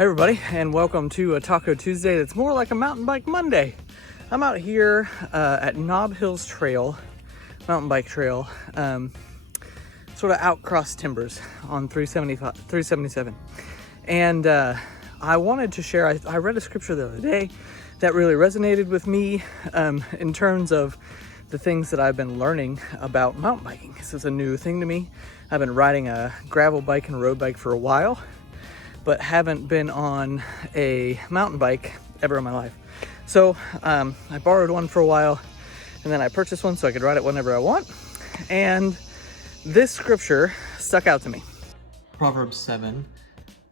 Hey everybody, and welcome to a Taco Tuesday that's more like a mountain bike Monday. I'm out here at Knob Hills Trail, mountain bike trail, sort of out cross timbers on 377. And I wanted to share, I read a scripture the other day that really resonated with me in terms of the things that I've been learning about mountain biking. This is a new thing to me. I've been riding a gravel bike and road bike for a while, but haven't been on a mountain bike ever in my life. So I borrowed one for a while, and then I purchased one so I could ride it whenever I want. And this scripture stuck out to me. Proverbs 7,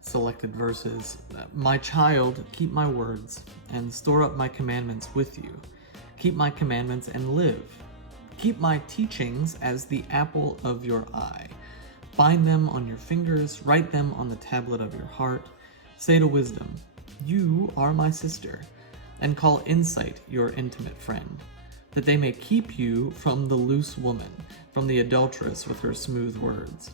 selected verses. My child, keep my words and store up my commandments with you. Keep my commandments and live. Keep my teachings as the apple of your eye. Bind them on your fingers, write them on the tablet of your heart. Say to wisdom, you are my sister, and call insight your intimate friend, that they may keep you from the loose woman, from the adulteress with her smooth words.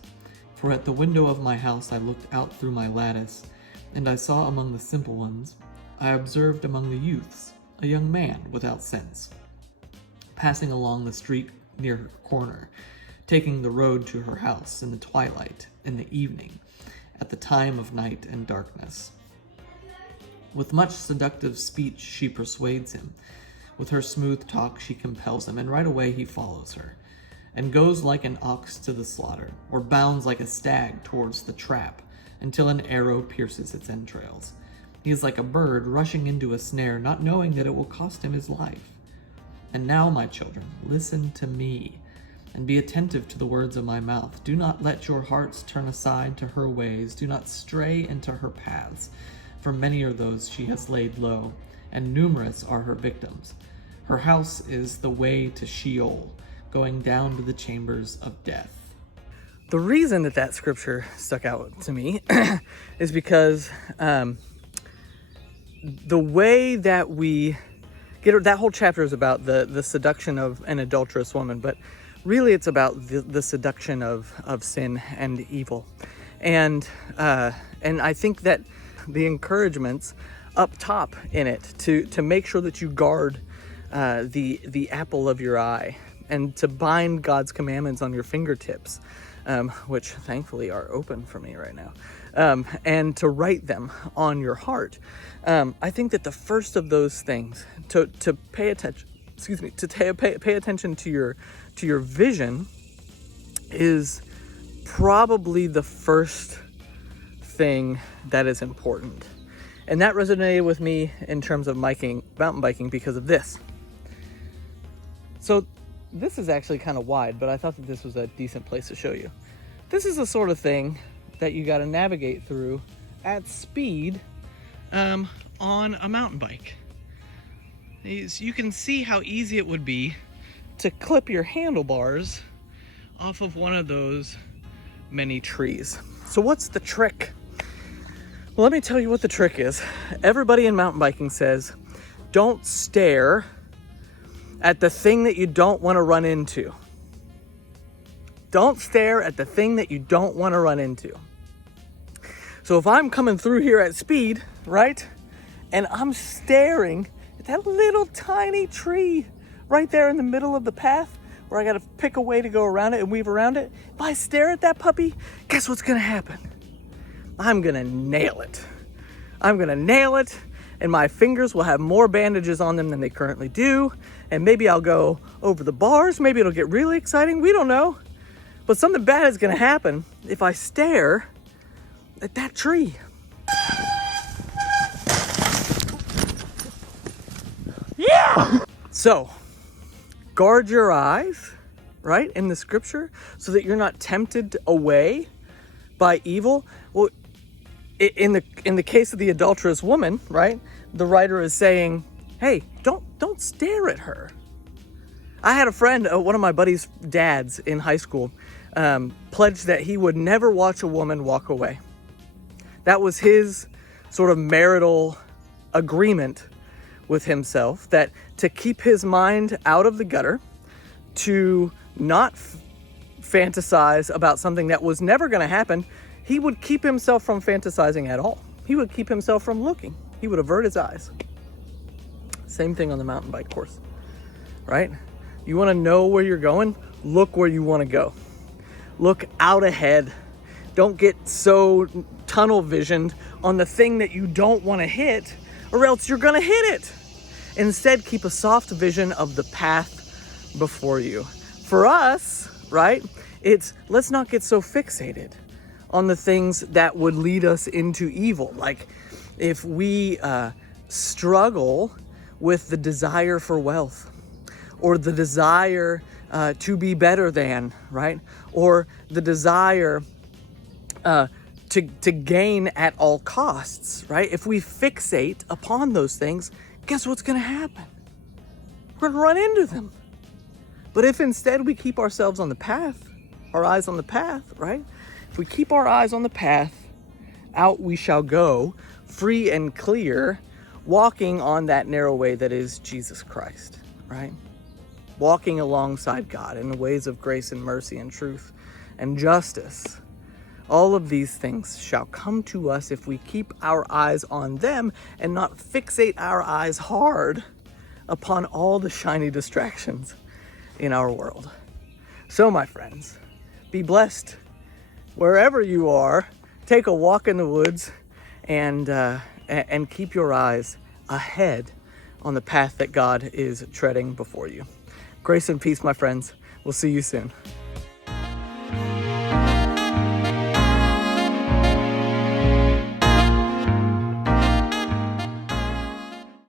For at the window of my house I looked out through my lattice, and I saw among the simple ones, I observed among the youths, a young man without sense, passing along the street near her corner, taking the road to her house in the twilight, in the evening, at the time of night and darkness. With much seductive speech she persuades him. With her smooth talk she compels him, and right away he follows her, and goes like an ox to the slaughter, or bounds like a stag towards the trap, until an arrow pierces its entrails. He is like a bird rushing into a snare, not knowing that it will cost him his life. And now, my children, listen to me, and be attentive to the words of my mouth. Do not let your hearts turn aside to her ways. Do not stray into her paths. For many are those she has laid low, and numerous are her victims. Her house is the way to Sheol, going down to the chambers of death. The reason that scripture stuck out to me is because the way that we get, that whole chapter is about the seduction of an adulterous woman, but really it's about the seduction of sin and evil. And I think that the encouragements up top in it to make sure that you guard the apple of your eye, and to bind God's commandments on your fingertips, which thankfully are open for me right now, and to write them on your heart. I think that the first of those things, to pay attention, pay attention to your vision, is probably the first thing that is important. And that resonated with me in terms of mountain biking because of this. So this is actually kind of wide, but I thought that this was a decent place to show you. This is the sort of thing that you got to navigate through at speed on a mountain bike. You can see how easy it would be to clip your handlebars off of one of those many trees. So what's the trick? Well, let me tell you what the trick is. Everybody in mountain biking says, don't stare at the thing that you don't want to run into. Don't stare at the thing that you don't want to run into. So if I'm coming through here at speed, right, and I'm staring at that little tiny tree right there in the middle of the path where I got to pick a way to go around it and weave around it, if I stare at that puppy, guess what's going to happen? I'm going to nail it. I'm going to nail it, and my fingers will have more bandages on them than they currently do, and maybe I'll go over the bars, maybe it'll get really exciting, we don't know. But something bad is going to happen if I stare at that tree. Yeah! So, guard your eyes, right, in the scripture, so that you're not tempted away by evil. Well, in the case of the adulterous woman, right, the writer is saying, hey, don't stare at her. I had a friend, one of my buddy's dads in high school, pledged that he would never watch a woman walk away. That was his sort of marital agreement with himself, that to keep his mind out of the gutter, to not fantasize about something that was never going to happen, he would keep himself from fantasizing at all. He would keep himself from looking. He would avert his eyes. Same thing on the mountain bike course, right? You want to know where you're going? Look where you want to go. Look out ahead. Don't get so tunnel visioned on the thing that you don't want to hit, or else you're going to hit it. Instead, keep a soft vision of the path before you. For us, right, let's not get so fixated on the things that would lead us into evil. Like if we struggle with the desire for wealth, or the desire to be better than, right? Or the desire to gain at all costs, right? If we fixate upon those things, guess what's going to happen? We're going to run into them. But if instead we keep ourselves on the path, our eyes on the path, right? If we keep our eyes on the path, out we shall go, free and clear, walking on that narrow way that is Jesus Christ, right? Walking alongside God in the ways of grace and mercy and truth and justice. All of these things shall come to us if we keep our eyes on them and not fixate our eyes hard upon all the shiny distractions in our world. So, my friends, be blessed wherever you are. Take a walk in the woods and keep your eyes ahead on the path that God is treading before you. Grace and peace, my friends. We'll see you soon.